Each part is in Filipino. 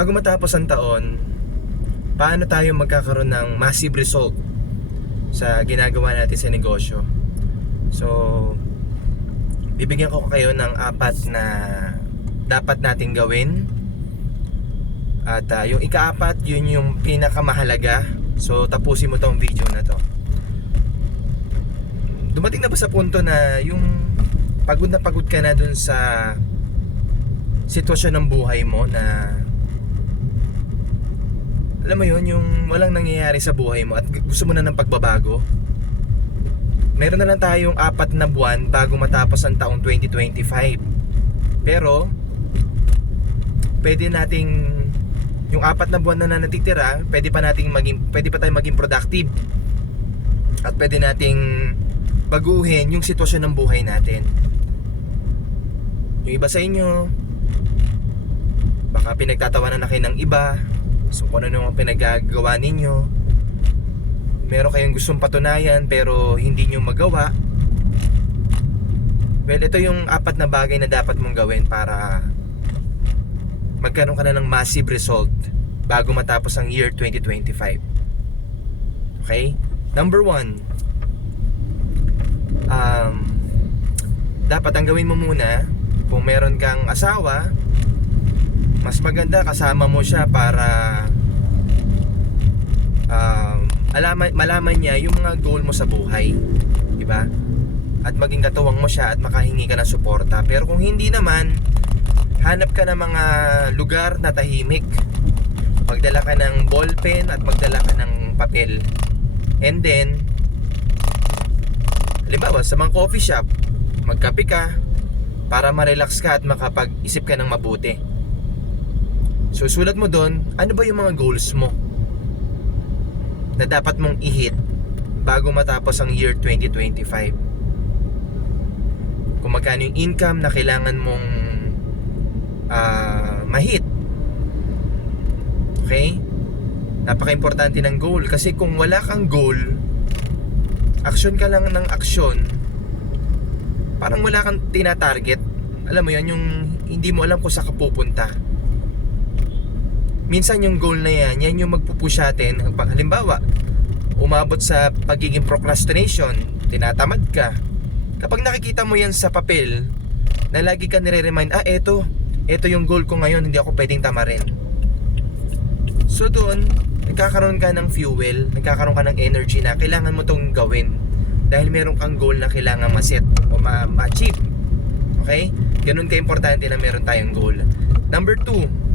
Bago matapos ang taon, paano tayo magkakaroon ng massive result sa ginagawa natin sa negosyo? So, bibigyan ko kayo ng 4 na dapat nating gawin. At yung ika-4, yun yung pinakamahalaga. So, tapusin mo tong video na to. Dumating na ba sa punto na yung pagod na pagod ka na dun sa sitwasyon ng buhay mo na alam mo yun, yung walang nangyayari sa buhay mo at gusto mo na ng pagbabago? Meron na lang tayong 4 na buwan bago matapos ang taong 2025. Pero pwede nating yung 4 na buwan na natitira, pwede pa tayong maging productive. At pwede nating baguhin yung sitwasyon ng buhay natin. Yung iba sa inyo, baka pinagtatawanan na kayo ng iba. So kung ano yung pinagagawa ninyo, meron kayong gustong patunayan pero hindi nyo magawa. Well, ito yung 4 na bagay na dapat mong gawin para magkaroon ka na ng massive result bago matapos ang year 2025. Okay? Number 1, dapat ang gawin mo muna, kung meron kang asawa, mas maganda kasama mo siya para malaman niya yung mga goal mo sa buhay, diba? At maging katuwang mo siya at makahingi ka ng suporta. Pero kung hindi naman, hanap ka ng mga lugar na tahimik. Magdala ka ng ballpen at magdala ka ng papel. And then, halimbawa sa mga coffee shop, magkape ka para ma-relax ka at makapag-isip ka ng mabuti. So sulat mo doon, ano ba yung mga goals mo na dapat mong i-hit bago matapos ang year 2025. Kung magkano yung income na kailangan mong ma-hit. Okay? Napaka-importante ng goal. Kasi kung wala kang goal, action ka lang ng action, parang wala kang tina-target. Alam mo yan, yung hindi mo alam kung saan ka pupunta. Minsan yung goal na yan yung magpupush natin. Halimbawa, umabot sa pagiging procrastination, tinatamad ka. Kapag nakikita mo yan sa papel, na lagi ka nire-remind, eto yung goal ko ngayon, hindi ako pwedeng tamarin. So doon, nagkakaroon ka ng fuel, nagkakaroon ka ng energy na kailangan mo tong gawin. Dahil meron kang goal na kailangan ma-set o ma-achieve. Okay? Ganun ka-importante na meron tayong goal. Number 2,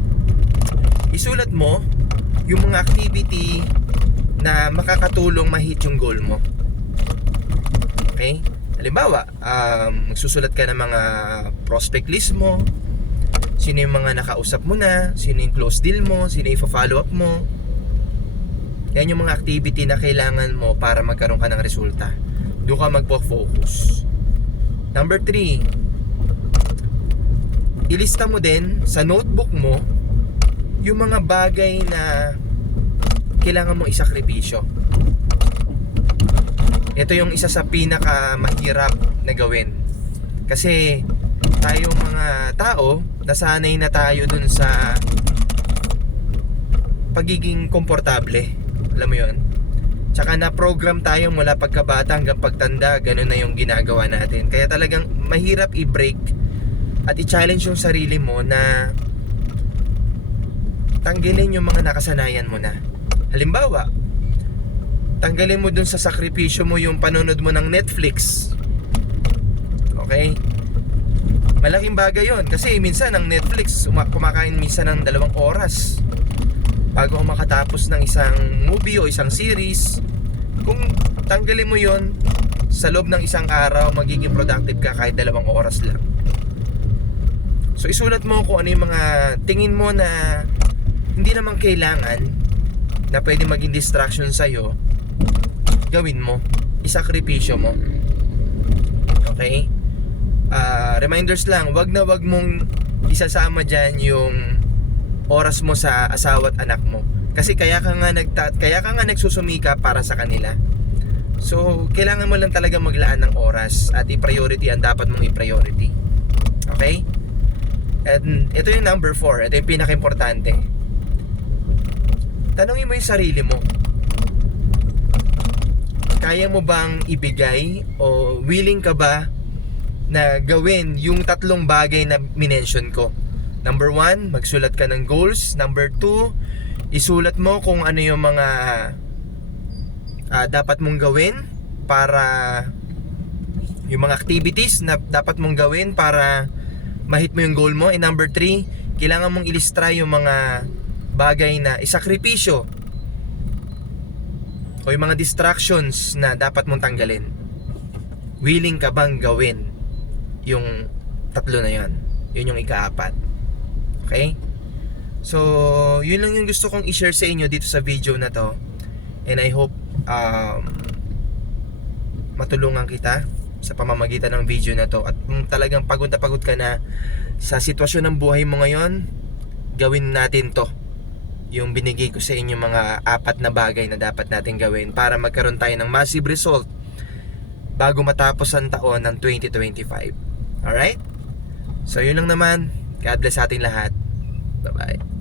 isulat mo yung mga activity na makakatulong ma-hit yung goal mo. Okay? Halimbawa, magsusulat ka ng mga prospect list mo, sino yung mga nakausap mo na, sino yung close deal mo, sino yung follow up mo. Yan yung mga activity na kailangan mo para magkaroon ka ng resulta. Doon ka magpo-focus. Number 3, ilista mo din sa notebook mo yung mga bagay na kailangan mo isakripisyo. Ito yung isa sa pinakamahirap na gawin. Kasi tayo mga tao, nasanay na tayo dun sa pagiging komportable. Alam mo yun? Tsaka na-program tayo mula pagkabata hanggang pagtanda, ganun na yung ginagawa natin. Kaya talagang mahirap i-break at i-challenge yung sarili mo na tanggalin yung mga nakasanayan mo na. Halimbawa, tanggalin mo dun sa sakripisyo mo yung panonood mo ng Netflix. Okay? Malaking bagay yon kasi minsan ang Netflix kumakain minsan ng 2 oras bago makatapos ng isang movie o isang series. Kung tanggalin mo yon sa loob ng isang araw, magiging productive ka kahit 2 oras lang. So isulat mo kung ano yung mga tingin mo na hindi naman kailangan na pwede maging distraction sa'yo. Gawin mo, isakripisyo mo. Okay? Reminders lang, wag mong isasama dyan yung oras mo sa asawa at anak mo. Kasi kaya ka nga nagsusumika para sa kanila. So, kailangan mo lang talaga maglaan ng oras at i-priority ang dapat mong i-priority. Okay? And ito yung number 4, ito yung pinaka-importante. tanungin mo yung sarili mo. Kaya mo bang ibigay o willing ka ba na gawin yung 3 bagay na minention ko? Number 1, magsulat ka ng goals. Number 2, isulat mo kung ano yung mga dapat mong gawin para yung mga activities na dapat mong gawin para ma-hit mo yung goal mo. And number 3, kailangan mong ilistra yung mga bagay na isakripisyo o yung mga distractions na dapat mong tanggalin. Willing ka bang gawin yung 3 na yun? Yun yung ika-4. Okay? So, yun lang yung gusto kong i-share sa inyo dito sa video na to. And I hope matulungan kita sa pamamagitan ng video na to. At kung talagang pagod na pagod ka na sa sitwasyon ng buhay mo ngayon, gawin natin to. Yung binigay ko sa inyo mga 4 na bagay na dapat natin gawin para magkaroon tayo ng massive result bago matapos ang taon ng 2025. Alright? So yun lang naman. God bless sa ating lahat. Bye-bye.